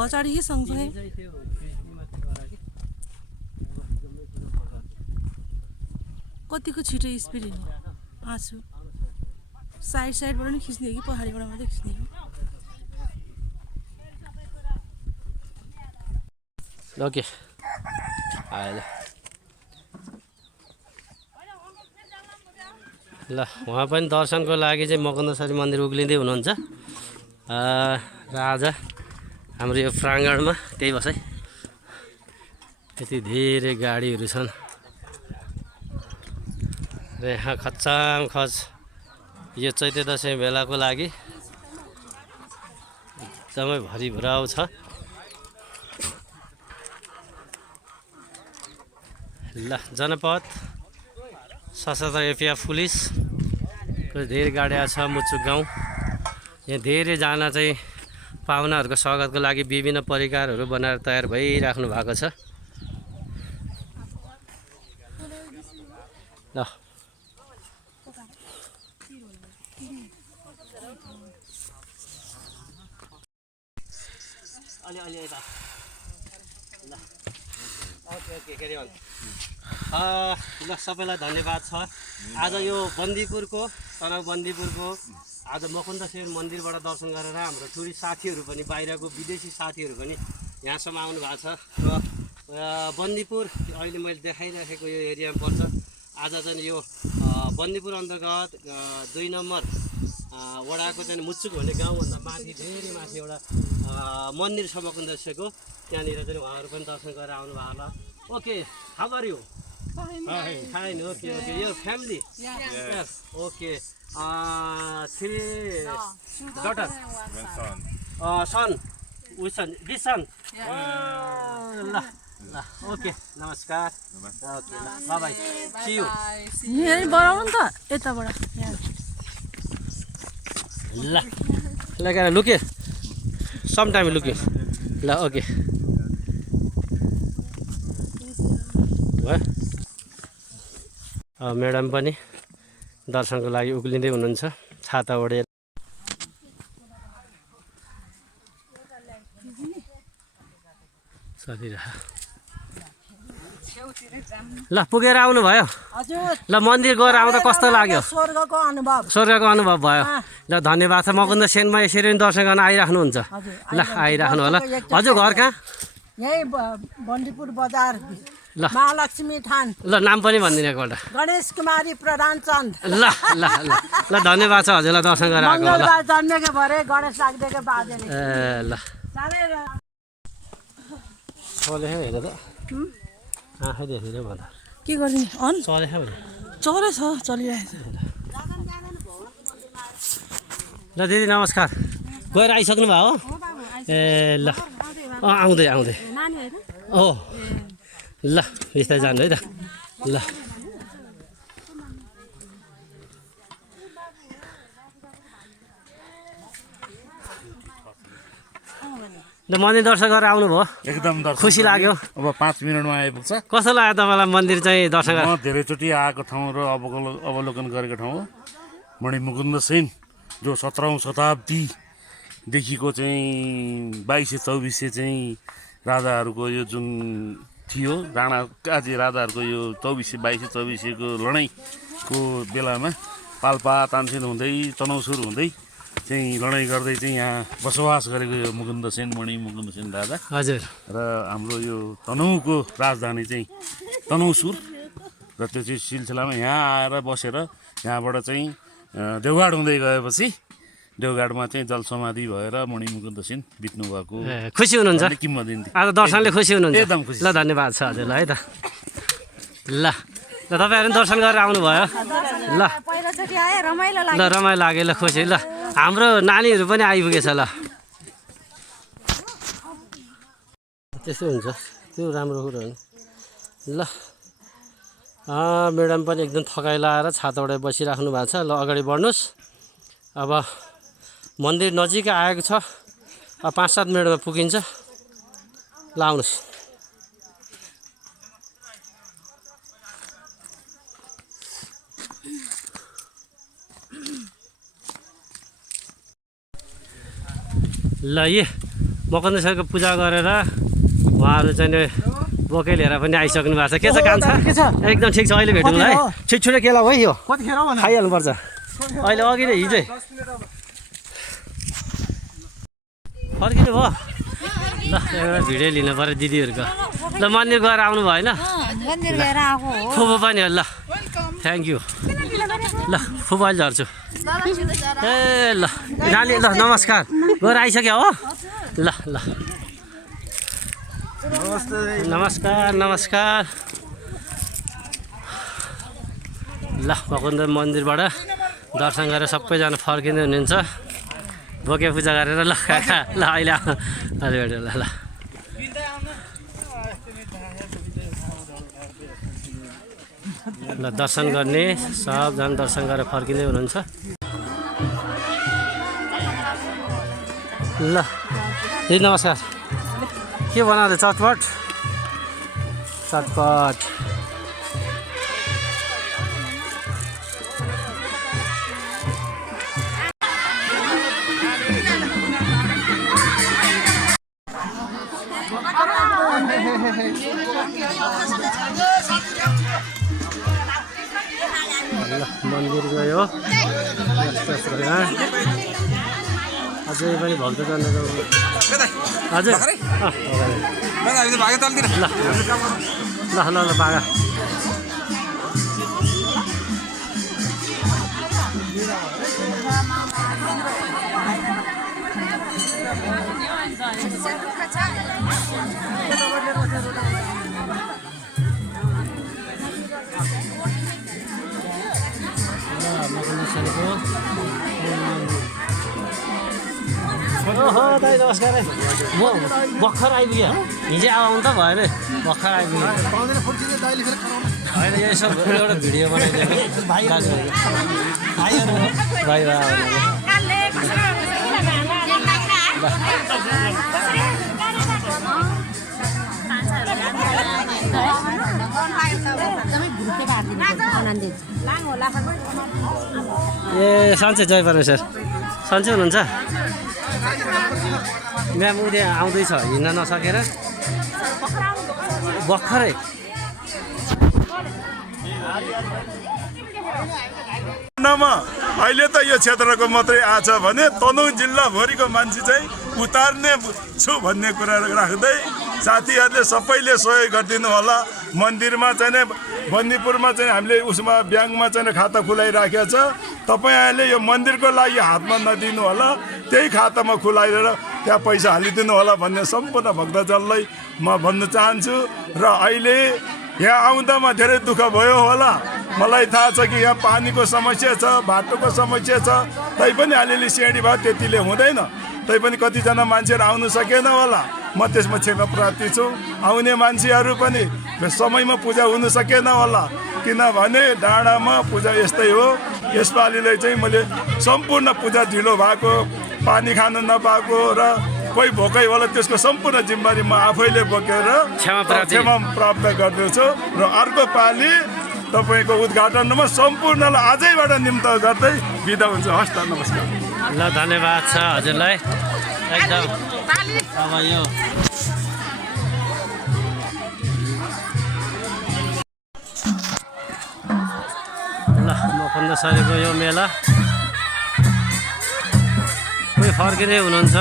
पछाडि कि सँगसँगै कतिको छिटो स्पिड हिँड्ने आँसु साइडबाट नि खिच्ने हो कि पछाडिबाट मात्रै खिच्ने हो ओके आयो ल उहाँ पनि दर्शनको लागि चाहिँ मकन्दसरी मन्दिर उक्लिँदै हुनुहुन्छ र आज हाम्रो यो प्राङ्गणमा त्यही बस है यति धेरै गाडीहरू छन् र यहाँ खच्चाम खच यो चैते दसैँ मेलाको लागि एकदमै भरिभराउ छ ल जनपद सशस्त्र एफिया पुलिसको धेरै गाडी छ मुचुक गाउँ यहाँ धेरैजना चाहिँ पाहुनाहरूको स्वागतको लागि विभिन्न परिकारहरू बनाएर तयार भइराख्नु भएको छ ल अलि यता ल ओके के अरे ल सबैलाई धन्यवाद छ आज यो बन्दीपुरको तनहुँ बन्दीपुरको आज मकन्दसेन मन्दिरबाट दर्शन गरेर हाम्रो टुरिस्ट साथीहरू पनि बाहिरको विदेशी साथीहरू पनि यहाँसम्म आउनु भएको छ र बन्दीपुर अहिले मैले देखाइराखेको यो एरियामा पर्छ आज चाहिँ यो बन्दीपुर अन्तर्गत 2 नम्बर वडाको चाहिँ मुचुक भन्ने गाउँभन्दा माथि धेरै माथि एउटा मन्दिर छ मकन्दसेको त्यहाँनिर चाहिँ उहाँहरू पनि दर्शन गरेर आउनु भएको होला okay how are you Fine, okay. Your family? Yes. Okay. 3 daughters? Son? Which son? This son? Okay. Namaskar. Okay. Bye bye. See you. यहाँ बढाउनु नि त यताबाट ल लगाएर लुके सम टाइम लुके ल ओके म्याडम पनि दर्शनको लागि उक्लिँदै हुनुहुन्छ छाता ओढेर ल पुगेर आउनुभयो ल मन्दिर गएर आउँदा कस्तो लाग्यो स्वर्गको अनुभव भयो ल धन्यवाद छ मकन्दसेनमा यसरी पनि दर्शन गर्न आइराख्नुहुन्छ ल आइराख्नु होला हजुर घर कहाँ यही बन्दीपुर बजार ल महालक्ष्मी थान ल नाम पनि भनिदिनु एकपल्ट गणेश कुमारी प्रधान चन्द ल ल ल ल धन्यवाद छ हजुरलाई दर्शन गरेर आएको होला मङ्गलबार जन्मेको भरे गणेश लाग्देको बाजेले ए ल चले हेर त आँखै देखेर भन्दा के गर्ने अन चले भने चले छ चलिरहेको छ ल दिदी नमस्कार गएर आइसक्नु भयो हो ए ल आउँदै आउँदै ओ ल बिस्तारै जानु है त ल मन्दिर दर्शन गरेर आउनुभयो एकदम खुसी लाग्यो अब 5 मिनटमा आइपुग्छ कस्तो लाग्यो तपाईँलाई मन्दिर चाहिँ दर्शन गरेर धेरैचोटि आएको ठाउँ र अवलोकन गरेको ठाउँ हो मणिमुकुन्द सेन जो 17औं शताब्दीदेखिको चाहिँ 2224 चाहिँ राजाहरूको यो जुन थियो राणा काजी राजाहरूको यो 2224को लडाइँको बेलामा पाल्पा तानसेन हुँदै तनहुँसुर हुँदै चाहिँ लडाइँ गर्दै चाहिँ यहाँ बसोबास गरेको यो मणिमुकुन्द सेन राजा हजुर र हाम्रो यो तनहुँको राजधानी चाहिँ तनहुँसुर र त्यो चाहिँ सिलसिलामा यहाँ आएर बसेर यहाँबाट चाहिँ देवघाट हुँदै गएपछि देवघाटमा चाहिँ जल समाधि भएर मणिमुकुन्द सेन बित्नु भएको खुसी हुनुहुन्छ किम्वदन्ती आज दर्शनले खुसी हुनुहुन्छ एकदम खुसी ल धन्यवाद छ हजुरलाई है त ल ल तपाईँहरू पनि दर्शन गरेर आउनुभयो ल पहिलोचोटि आए रमाइलो लाग्यो ल रमाइलो लाग्यो ल खुसी ल हाम्रो नानीहरू पनि आइपुगेछ ल त्यस्तै हुन्छ त्यो राम्रो कुरो हो ल म्याडम पनि एकदम थकाइ लाएर छाताबाट बसिराख्नु भएको छ ल अगाडि बढ्नुहोस् अब मन्दिर नजिकै आएको छ 5-7 मिनटमा पुगिन्छ ल आउनुहोस् ल मकन्देश्वरको पूजा गरेर उहाँहरू चाहिँ नि बोकै लिएर पनि आइसक्नु भएको छ। के छ काम छ? एकदम ठिक छ। अहिले भेटौँ ल है। छिटछिटो केला है यो खाइहाल्नुपर्छ अहिले। अघि नै हिजै फर्किनु भयो ल। एउटा भिडियो लिनु पऱ्यो दिदीहरूको। ल मन्दिर गएर आउनु भयो होइन? मन्दिर गएर आएको हो। फुपू पनि हो ल। थ्याङ्क यू ल। फुपू अहिले झर्छु ए ल। नानी ल नमस्कार गएर आइसक्यो हो ल ल। नमस्कार नमस्कार ल। मकन्द मन्दिरबाट दर्शन गरेर सबैजना फर्किँदै हुनुहुन्छ। बोके पूजा गरेर ल काका ल अहिले भेट्यो ल ल। ल दर्शन गर्ने सबजना दर्शन गरेर फर्किँदै हुनुहुन्छ ल। दिदी नमस्कार। के बनाउँदै? चटपट चटपट ल। मन्दिर गयो अझै पनि भक्तजन हजुर ल ल ल ल बागा ओहो दाइ नमस्कार। म भर्खर आइपुगेँ हिजो आउनु त भएन भर्खर आइपुगेँ होइन। यसो एउटा भिडियो बनाइदिएको दाजुभाइको भाइ ए सन्चै जय परमेश्वर। सन्चै हुनुहुन्छ? म्याम उदय आउँदैछ हिँड्न नसकेर भर्खरै। अहिले त यो क्षेत्रको मात्रै आछ भने तनहुँ जिल्लाभरिको मान्छे चाहिँ उतार्ने छु भन्ने कुरा राख्दै साथीहरूले सबैले सहयोग गरिदिनु होला। मन्दिरमा चाहिँ नि बन्दीपुरमा चाहिँ हामीले उसमा ब्याङ्कमा चाहिँ खाता खुलाइराखेको छ। तपाईँहरूले यो मन्दिरको लागि हातमा नदिनु होला, त्यही खातामा खुलाएर त्यहाँ पैसा हालिदिनु होला भन्ने सम्पूर्ण भक्तजनलाई म भन्न चाहन्छु। र अहिले यहाँ आउँदामा धेरै दुःख भयो होला। मलाई थाहा छ कि यहाँ पानीको समस्या छ, बाटोको समस्या छ, तैपनि अलिअलि सिँढी भयो त्यतिले हुँदैन। तैपनि कतिजना मान्छेहरू आउनु सकेन होला। म त्यसमा क्षमा प्रार्थी छु। आउने मान्छेहरू पनि समयमा पूजा हुनु सकेन होला, किनभने डाँडामा पूजा यस्तै हो। यसपालिलाई चाहिँ मैले सम्पूर्ण पूजा ढिलो भएको, पानी खानु नपाएको र कोही भोकै होला त्यसको सम्पूर्ण जिम्मेवारी म आफैले बोकेर क्षमा प्राप्त गर्दछु। र अर्को पालि तपाईँको उद्घाटनमा सम्पूर्णलाई आजैबाट निम्त गर्दै बिदा हुन्छ। हस् त नमस्कार ल। धन्यवाद छ हजुरलाई एकदम। अब यो ल मकन्देश्वरीको यो मेला कोही फर्किँदै हुनुहुन्छ।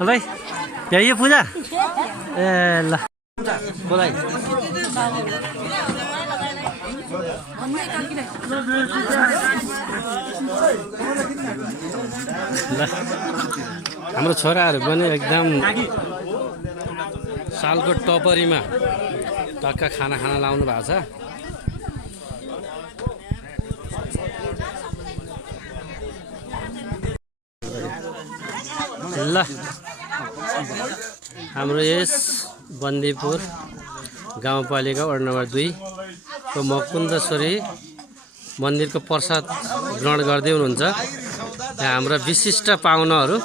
भाइ भ्याइयो पूजा? ए ल बोलाइ ल हाम्रो छोराहरू पनि एकदम सालको टपरीमा टक्क खाना लाउनु भएको छ ल हाम्रो यस बन्दीपुर गाउँपालिका वडा नम्बर 2 को मुकुन्देश्वरी मन्दिरको प्रसाद ग्रहण गर्दै हुनुहुन्छ यहाँ हाम्रा विशिष्ट पाहुनाहरू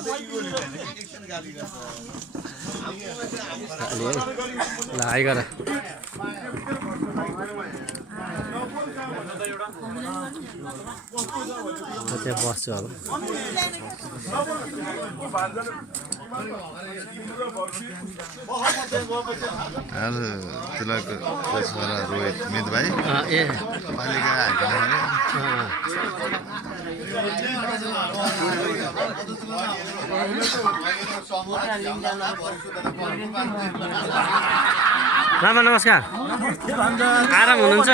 ल हाई गर त्यहाँ बस्छु अब तिलक छोरा रोहित मित भाइ ए पालिका लामा नमस्कार आराम हुनुहुन्छ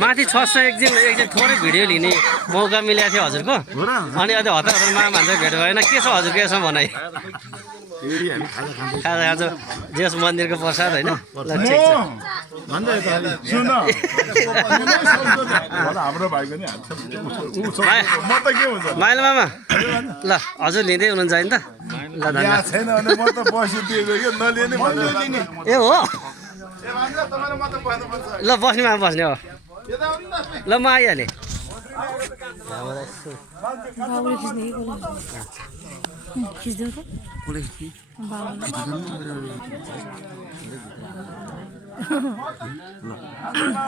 माथि छस्छ एकदिन थोरै भिडियो लिने मौका मिलेको थियो हजुरको अनि अहिले हतार हतार मान्छ भेट भएन के छ हजुरको यसमा भनाइ खाजा खाजा जेस मन्दिरको प्रसाद होइन ल ठिक छ सुन हाम्रो भाइको नि म त के हुन्छ माइला मामा ल हजुर लिँदै हुनुहुन्छ होइन त ल धन्यवाद छैन भने म त बसिदिएको यो नलिने ए हो ल बस्ने मामा बस्ने हो ल म आइहालेँ बाबुले खिच्ने कि कसले खिच्दिउँ त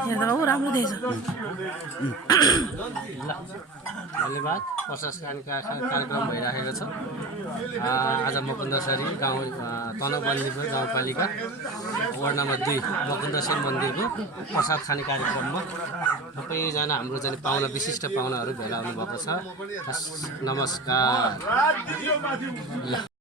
यहाँ त बाबु राम्रो देखेछ धन्यवाद प्रशंसक कार्यक्रम भइरहेको छ आज मुकुन्देश्वरी गाउँ तनहुँ बन्दीपुर गाउँपालिका वार्ड नम्बर 2 मुकुन्देश्वरी मन्दिरको प्रसाद खाने कार्यक्रममा सबैजना हाम्रो चाहिँ पाहुना विशिष्ट पाहुनाहरू भेला हुनुभएको छ नमस्कार ल